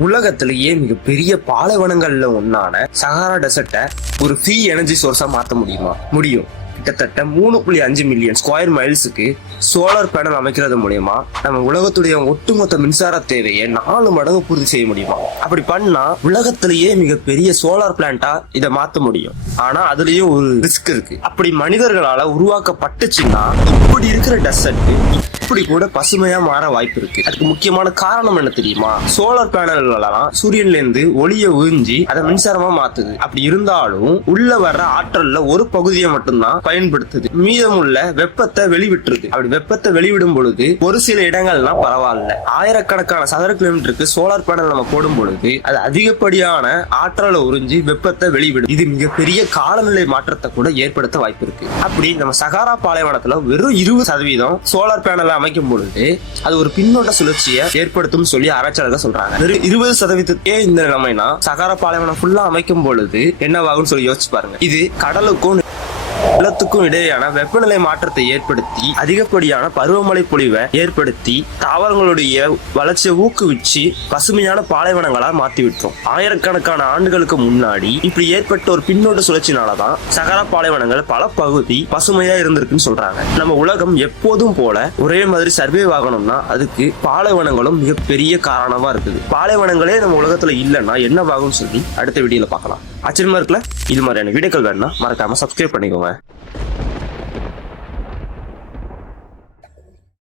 உலகத்திலேயே மிகப்பெரிய பாலைவனங்கள்ல ஒன்னான சஹாரா டெசர்ட்டை ஒரு ஃப்ரீ எனர்ஜி சோர்ஸா மாற்ற முடியுமா? முடியும். கிட்டத்தட்ட 3.5 மில்லியன் ஸ்கொயர் மைல்ஸுக்கு சோலார் பேனல் அமைக்கிறது மூலயமா நம்ம உலகத்துடைய ஒட்டுமொத்த மின்சார தேவையை 4 மடங்கு பூர்த்தி செய்ய முடியுமா? அப்படி பண்ணா உலகத்திலேயே மிகப்பெரிய சோலார் பிளான்ட்டா இதை மாற்ற முடியும். ஆனா அதுலயும் ஒரு ரிஸ்க் இருக்கு. அப்படி மனிதர்களால உருவாக்கப்பட்டுச்சுன்னா இப்படி இருக்கிற டெசர்ட் இப்படி கூட பசுமையா மாற வாய்ப்பு இருக்கு. அதுக்கு முக்கியமான காரணம் என்ன தெரியுமா? சோலார் பேனல்களெல்லாம் சூரியன்ல இருந்து ஒளியை உறிஞ்சி அதை மின்சாரமா மாத்துது. அப்படி இருந்தாலும் உள்ள வர்ற ஆற்றல்ல ஒரு பகுதியை மட்டும்தான் பயன்படுத்துது, மீதமுள்ள வெப்பத்தை வெளிவிட்டுருது. அப்படி வெப்பத்தை வெளிவிடும் பொழுது ஒரு சில இடங்கள்லாம் பரவாயில்ல, ஆயிரக்கணக்கான சதுர கிலோமீட்டருக்கு சோலார் பேனல் நம்ம போடும் பொழுது அது அதிகப்படியான ஆற்றலை உறிஞ்சி வெப்பத்தை வெளிவிடும். இது மிகப்பெரிய காலநிலை மாற்றத்தை கூட ஏற்படுத்த வாய்ப்பு இருக்கு. அப்படி நம்ம சஹாரா பாலைவனத்துல வெறும் 20% சோலார் பேனல் அமைக்கும் பொழுது அது ஒரு பின்னோட்ட சுழற்சியை ஏற்படுத்தும் சொல்லி ஆராய்ச்சியாளர்கள் சொல்றாங்க. வெறும் 20% இந்த நிலைமைனா சஹாரா பாலைவனம் ஃபுல்லா அமைக்கும் பொழுது என்னவாகும் சொல்லி யோசிச்சு பாருங்க. இது கடலுக்கும் நிலத்துக்கும் இடையேயான வெப்பநிலை மாற்றத்தை ஏற்படுத்தி அதிகப்படியான பருவமழை பொழிவை ஏற்படுத்தி தாவரங்களுடைய வளர்ச்சியை ஊக்குவிச்சு பசுமையான பாலைவனங்களா மாத்தி விட்டோம். ஆயிரக்கணக்கான ஆண்டுகளுக்கு முன்னாடி இப்படி ஏற்பட்ட ஒரு பின்னோட்ட சுழற்சினாலதான் சஹாரா பாலைவனங்கள் பல பகுதி பசுமையா இருந்திருக்குன்னு சொல்றாங்க. நம்ம உலகம் எப்போதும் போல ஒரே மாதிரி சர்வே ஆகணும்னா அதுக்கு பாலைவனங்களும் மிகப்பெரிய காரணமா இருக்குது. பாலைவனங்களே நம்ம உலகத்துல இல்லைன்னா என்னவாகும்னு சொல்லி அடுத்த வீடியோல பார்க்கலாம். ஆச்சரியமா இருக்குல்ல? இது மாதிரியான வீடியோக்கள் வேணும்னா மறக்காம சப்ஸ்கிரைப் பண்ணிக்கோங்க.